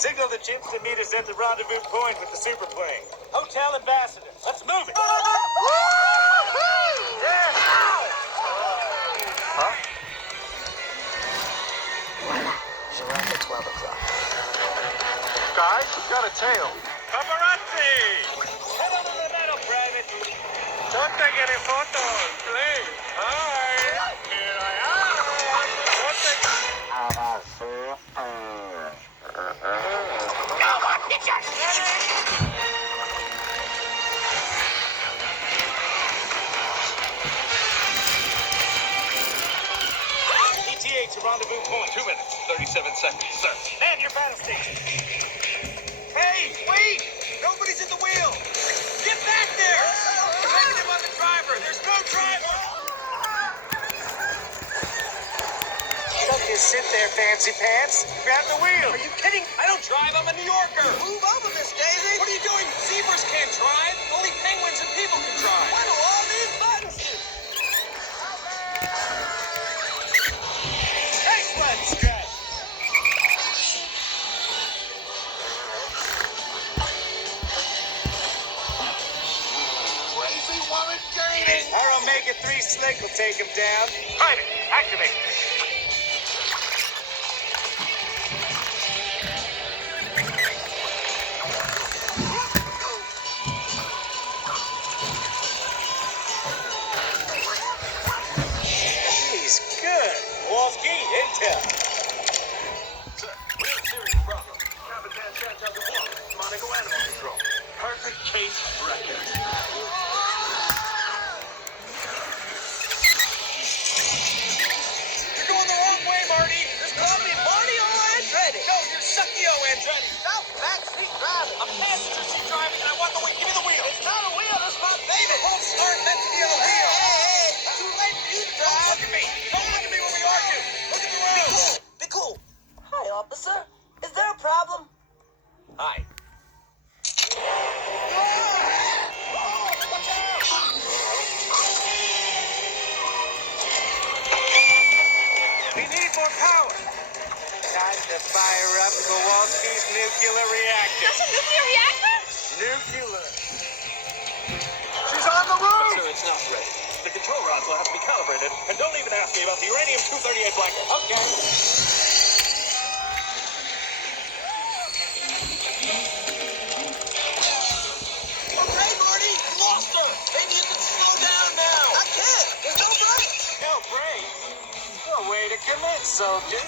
Signal the chimps to meet us at the rendezvous point with the superplane. Hotel Ambassador. Let's move it. Huh? It's around at 12 o'clock. Guys, we've got a tail. Paparazzi! Head on to the metal, Private. Don't take any photos, please. Hi. Here I am. Don't take... ETA to rendezvous point. 2 minutes, 37 seconds, sir. Man your battle station. Hey, wait! Nobody's at the wheel! Get back there! Negative on the driver! There's no driver! Don't just sit there, fancy pants. Grab the wheel. Are you kidding? I don't drive, I'm a New Yorker! Move over, Miss Daisy! What are you doing? Zebras can't drive! Only penguins and people can drive! What do all these buttons do? Hey, sled strut. Crazy woman gaining! Our Omega-3 slick will take him down. Private, activate. He's good. Wolski, intel. Sir, we have a serious problem. Capitan Chantal Dubois, Monaco Animal Control. Perfect case record. You're going the wrong way, Marty! There's coffee Marty O. Andretti! No, you're Sucky O. Andretti! Stop backseat driving! I'm passenger seat driving and I want the wheel. Give me the wheel! It's not a wheel, it's my baby! The boats aren't meant to be on a wheel! Hey! Too late for you to drive! Don't look at me! Don't look at me when we argue! Look at the road! Be cool! Hi, officer. Is there a problem? Hi. We need more power. Time to fire up Kowalski's nuclear reactor. That's a nuclear reactor? Nuclear. She's on the roof! Sir, it's not ready. The control rods will have to be calibrated. And don't even ask me about the uranium-238 blanket. Okay. Okay, Marty! You lost her! Maybe you can slow down now! I can't! There's no brakes! No break. No way to commit, soldier.